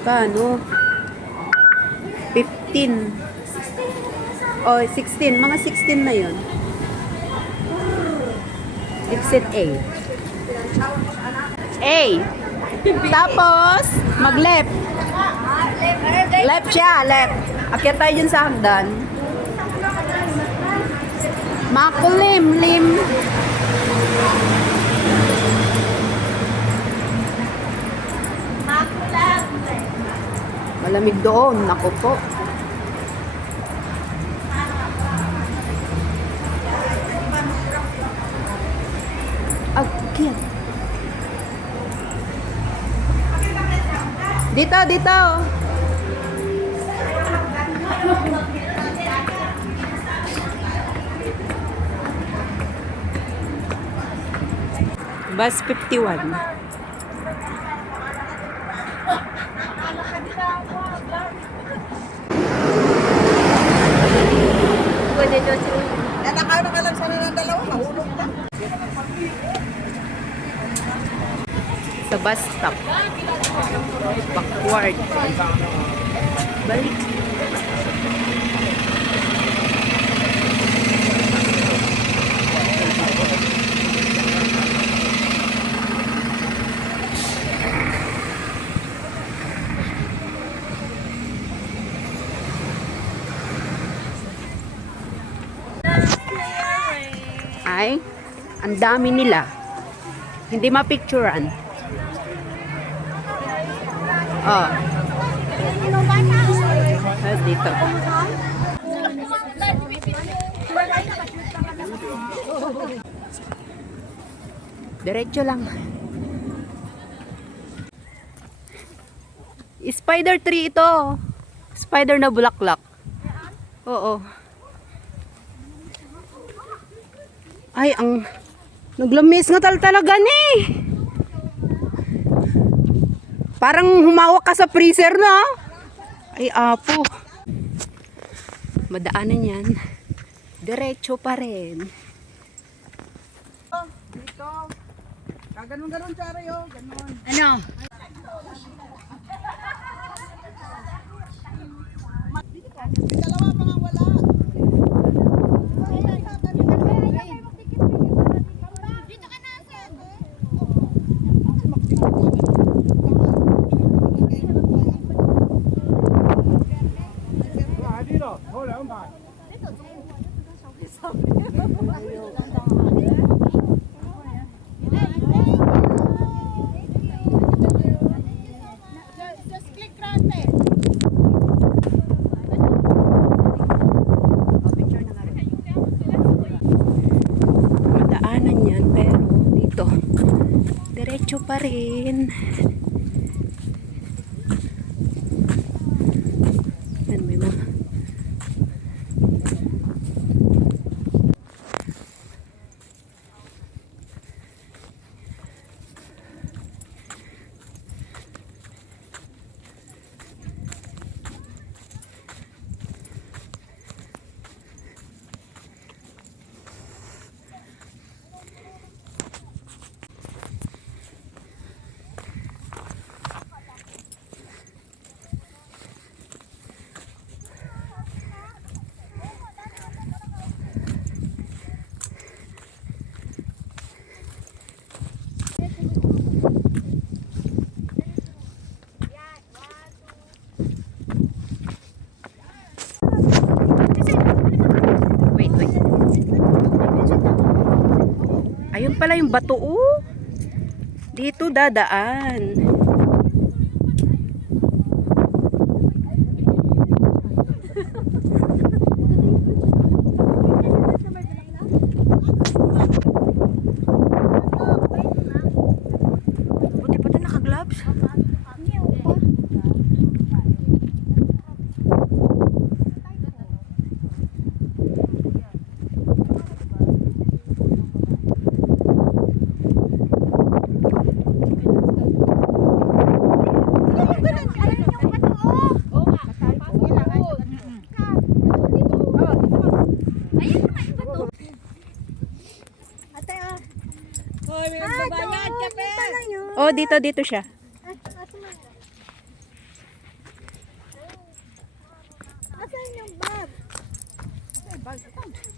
Kano? 15. Oh, 16. Mga 16 na yun. Exit A. A. Tapos, mag-left. Left siya, left. Akyat tayo dyan sa hagdan. Makulim, lim. Malamig doon. Naku po. Akyat. Dito, dito. Bus 51. Nakano ka lang sana ng dalawa, mahulog pa. Sa bus stop. Backward. Balik. Ay, ang dami nila. Hindi mapicturean. Oh. Dito. Diretso lang. Spider tree ito. Spider na bulaklak. Oo. Ay, ang naglamis nga talaga ni. Parang humawak ka sa freezer na. Ay, apo. Madaanan yan. Diretso pa rin. Dito. Kaganon-ganon, Chari, oh. Ganon. Ano? May dalawa pa nga wala. Madaanan yan, pero dito diretso pa rin. Yan, may mga ayun pala yung bato, oh. Dito dadaan. Buti pa tayo naka-gloves. Oh, dito siya.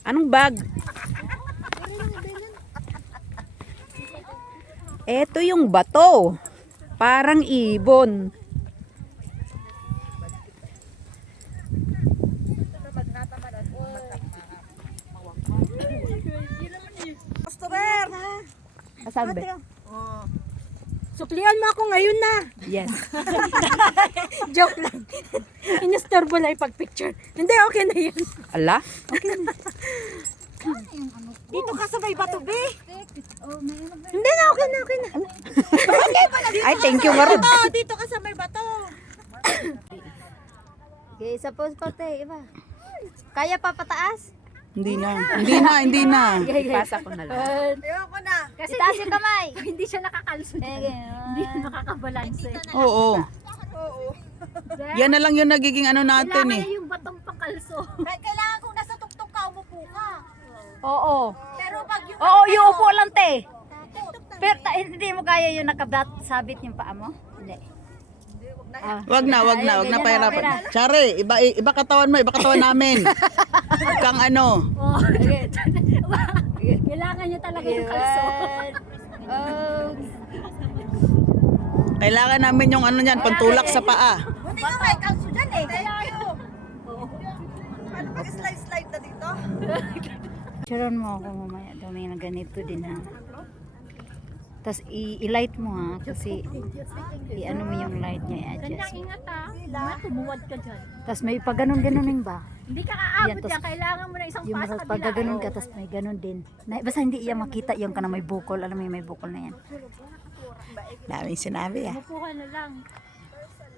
Anong bag? Ito yung bato. Parang ibon. Customer! Sabi? Oh. Suklian mo ako ngayon na. Yes. Joke lang. Inistorbo lang ipag-picture. Hindi, okay na yun. Ala? Dito ka sa may bato, be. Hindi na, okay na, okay na. Ay, thank you, Marud. Dito ka sa may bato. Okay, suppose pati, iba. Kaya pa pataas? Hindi na. Ipasa ko na lang. Ayoko na. Kasi itaas yung kamay. Hindi siya nakakalso dyan. Hindi siya nakakabalanse. Oo. Oo. Yan na lang yung nagiging ano natin Kailangan eh. yung batong pakalso. Kailangan kung nasa tuktok ka, umupo ka. Oo. Pero pag yung... Oo, yung upo lang, te. Pero hindi mo kaya yung sabit yung paa mo? Hindi. Wag na pahirapan. Chare, iba katawan mo, iba katawan namin. Huwag kang ano. Kailangan niya talaga yung kalso. Oh, Kailangan namin yung ano niyan, pantulak sa paa. Buti nga may kalso dyan eh. Thank you. Paano pag-slide na dito? Charon mo ako mamaya. Dami na ganito din, ha? Tapos i-light mo, ha? Kasi i-ano mo yung light niya, Gandang i-adjust. ingat ha. Baka tumuwad ka dyan. Tapos may pag ganun-ganunin ba? Hindi ka Yan, aabot tas- yan. Kailangan mo na isang Yung pa sa pag kabila. ganun ka, tapos may ganun din. Basta hindi iya makita yung ka na may bukol. Alam mo yung may bukol na yan. Daming sinabi ah. Umupo ka na lang.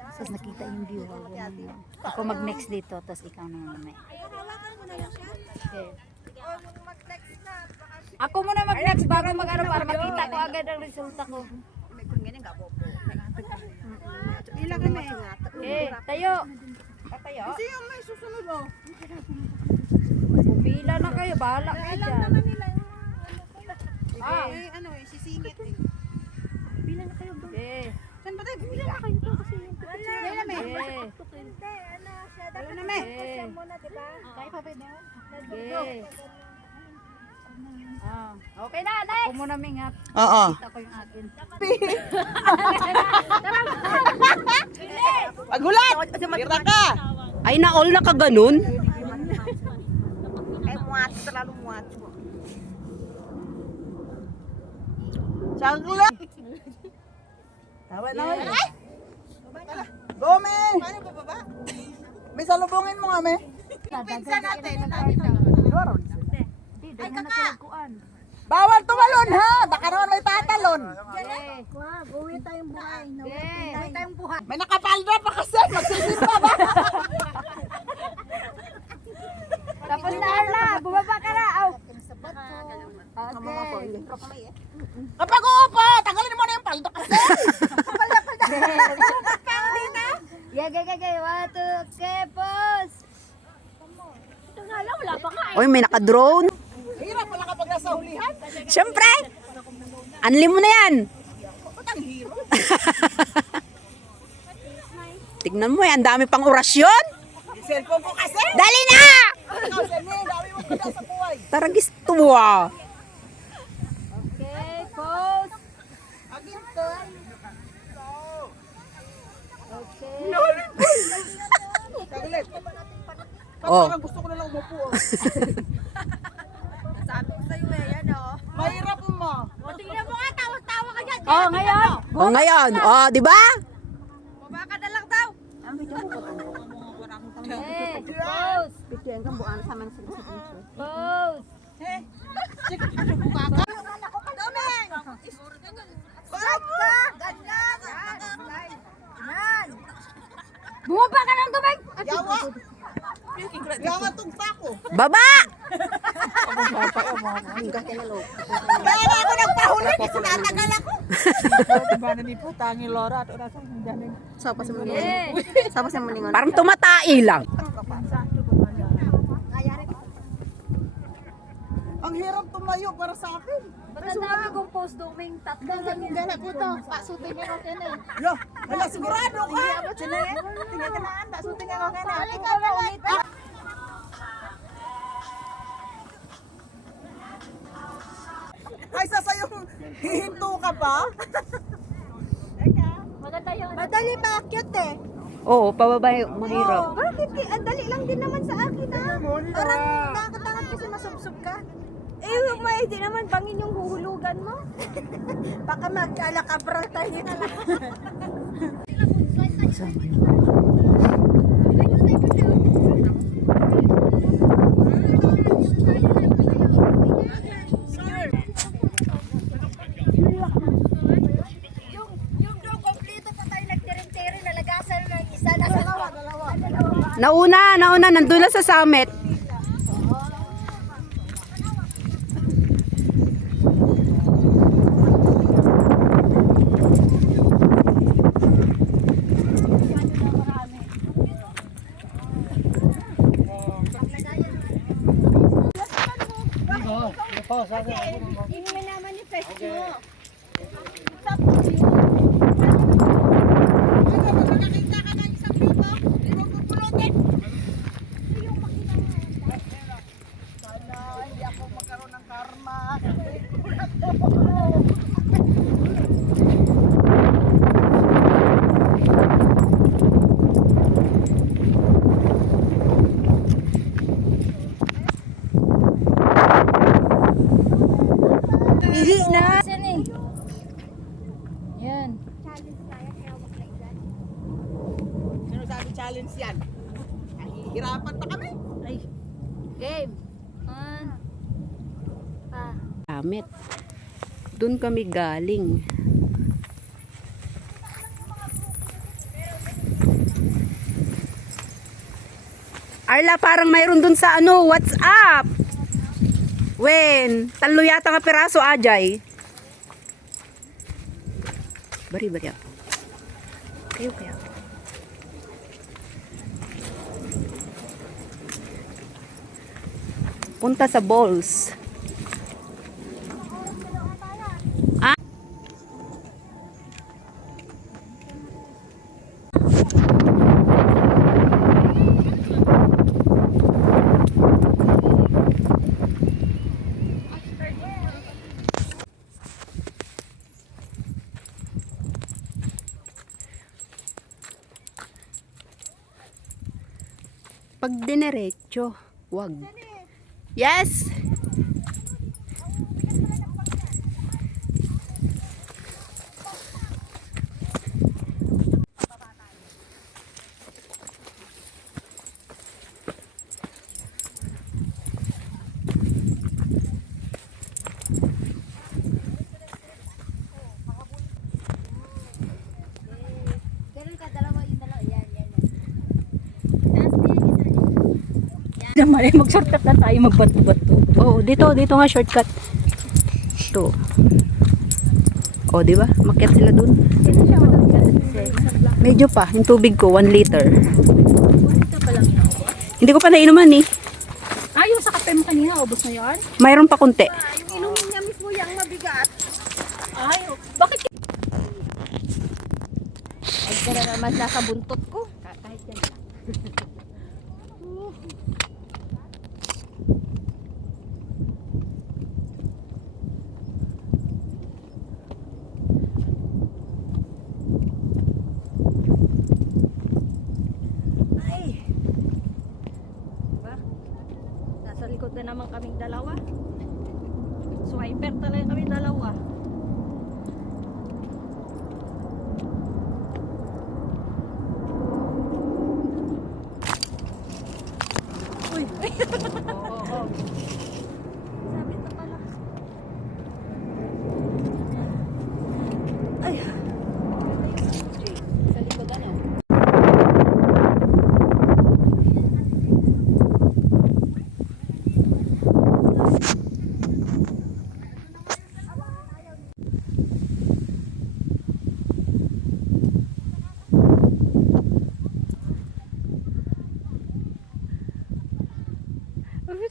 Tapos nakita yung view. Ganun yun. Ako mag-next dito, tapos ikaw na mamaya. Okay. Ako muna mag-next bago mag-ano para makita ko agad ang resulta ko. Ilang kami. Eh, tayo. Kasi yung may susunod oh. Pumila na kayo, bahala kayo dyan. Eh, ano eh, sisingit eh. Bilang na kayo doon. Eh, Saan ba tayo? Bilang na kayo doon kasi yung Wala na eh, Wala na me. eh. Kaya pa ba yun? Eh. Ah, okay na, next. Ako muna mingat. Oo. Kita ko yung akin. Pagulat! Tira ka! Ay, na-all na ka ganun? Ay, muwato, talaga muwato. Sangla! Tawa na. Ay! Gome! Paano bababa? May salubungin mo nga, me. Pinsa natin. Ay, kaka. Bawal tumalon ha! Baka naman may tatalon. Eh, Uwi tayong buhay. eh. Tayong buhay. May nakapalda pa kasi. Magsisimba ba? Tapos na, Arla. Bumaba ka na. Aw. Okay. Kapag uupo, tanggalin mo na yung palda kasi. Gagagagay. 1, 2, okay, pause. Ito nga lang, wala pa nga eh. Oy, may naka-drone. Hirap pala kapag nasa hulihan. Siyempre. Anli mo na yan. Tignan mo yan, dami pang orasyon. Cellphone ko kasi. Dali na! Ikaw, Sene, dami mo pala sa buhay. Taragis to ah. Okay, pause. Agintay. Okay. Saglit. Oh. Parang gusto ko na lang umupo. Oh. Sabi ko sa'yo eh, yan oh. Mahirap mo. O, tingnan mo nga, tawa-tawa ka dyan. Oh, ngayon. O ngayon, oh, di ba? Baba ka na lang daw. Okay, pause. Pause. Domeng! Slide ka! Ganyan! Yan! Bumaba ka ng tubig. Yawa. Yawa tong tako. Baba! Kaya na ako nagpahuli kasi natagal ako. Okay. Parang tumatai lang. Ang hirap tumayo para sa akin. Matandami kong post doming tatlo lang yan. Gala ko to. Pasutin niya ko kena. Yo, wala sigurado ka. Tingnan ka na anda. Sutin niya ko kena. Halika na ulit. Ay, sasayong hihinto ka pa? Maganda yun. Madali paakyat eh. Oo, pababa yung mahirap. Bakit? Ang dali lang din naman sa akin ah. Parang nakakatangat kasi masubsob ka. Eh, may di naman bangin yung huhulugan mo. Baka mag-alakabral tayo na lang. Yung doon, kompleto pa tayo nagtirin-tirin, nalagasan ng isa. Dalawa. Nauna, nandun lang sa summit. Yung minamanifest mo. Hindi na. Saan eh? Yan. Sino sabi challenge yan? Hirapan pa kami. Game. On. Summit. Doon kami galing. Arla, parang mayroon dun sa ano, WhatsApp. Wen, talo yata nga piraso, Ajay. Bari ako. Kayo. Punta sa balls. Pag dinerecho, wag. Yes! Naman eh, mag-shortcut na tayo, magbato-bato. Oh, dito nga shortcut. Ito. Oh, di ba? Makyat sila dun. Medyo pa, yung tubig ko 1 liter. Ito pa lang yun. Hindi ko pa nainuman eh. Ah, yung sa kape mo kanina, ubos na yun? Mayroon pa konti. Yung inumin niya mismo yung mabigat. Ay, bakit? Ay, ka na naman nasa buntot ko. Kahit yan lang. Nasa likod na naman kaming dalawa. Swiper talaga kami dalawa.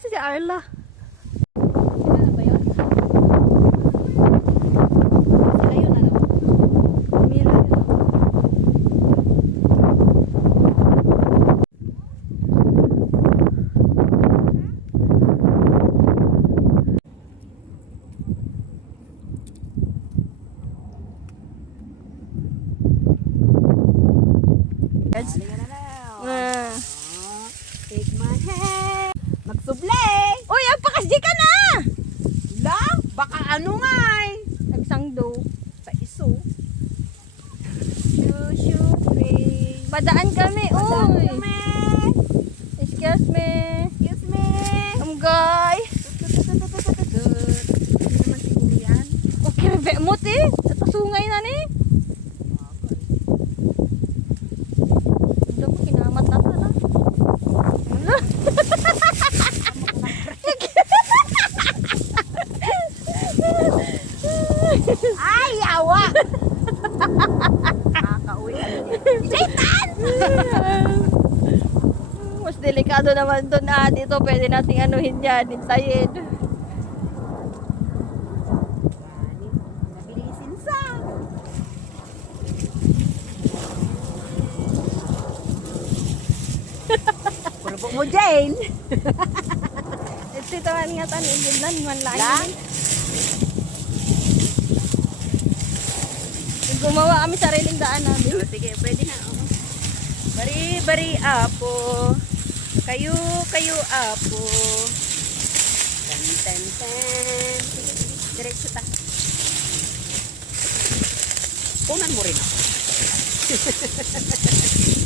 Si Arla. Take my hand. Magsublay. Uy, agpakas di ka na. Lang, baka ano nga eh. Nagsangdo. Sa iso. Shoo, free. Padaan kami. Uy. Kami. Excuse me. Excuse me. Guy. Hindi naman siguro yan. Okay, bemot eh. Ito sungay na ni. Hindi ko kinamat na na. Wala. Ay, yawa! Nakaka-uwi ka Satan! Mas delikado naman doon dito. Pwede nating anuhin yan. Intayin. Nabilisin sa. Puro mo, Jane. Ito man nga tanin. Yun lang man lang. Lang? Gumawa kami sariling daan namin. Sige, pwede na. Bari, apo. Kayo, apo. Tan. Sige, diretso ta. Kunan mo rin ako.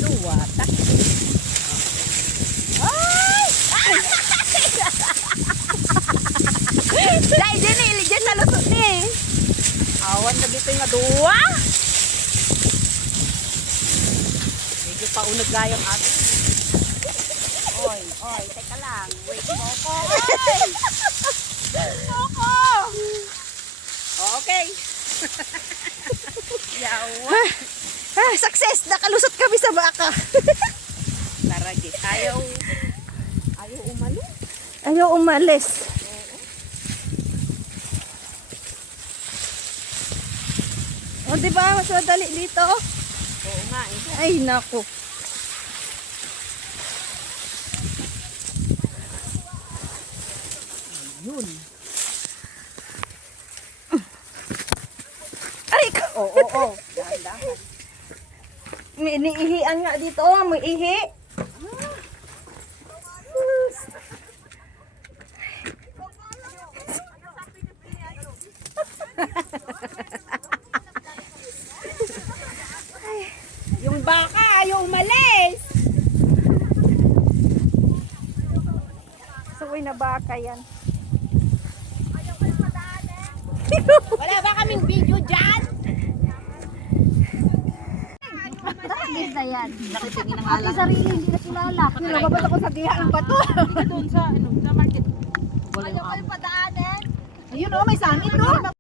Luwata. Ay! Dahil dyan eh, dyan sa lusot ni. Awan na dito yung aduwa. Medyo paunag gayang atin. Oy, teka lang. Wait, Coco. Coco! Okay. Yawa. Success! Nakalusot kami sa baka. Taragit. Ayaw umalo. Ayaw umalis. O, diba? Mas madali dito. Oo nga eh. Ay, naku. Yun. Ay, ko. Oo. Dahan-dahan. May iniihian nga dito. May ihi. Yung baka ayaw umalis. Suwi na baka yan. Wala ba kaming video dyan? Isa yan. Nakitingin na nga Ako sarili, hindi na kilala. Nilababot ako sa diha ng bato. doon sa market. Ayaw kayo padaanin. Ayun o, may sangit o.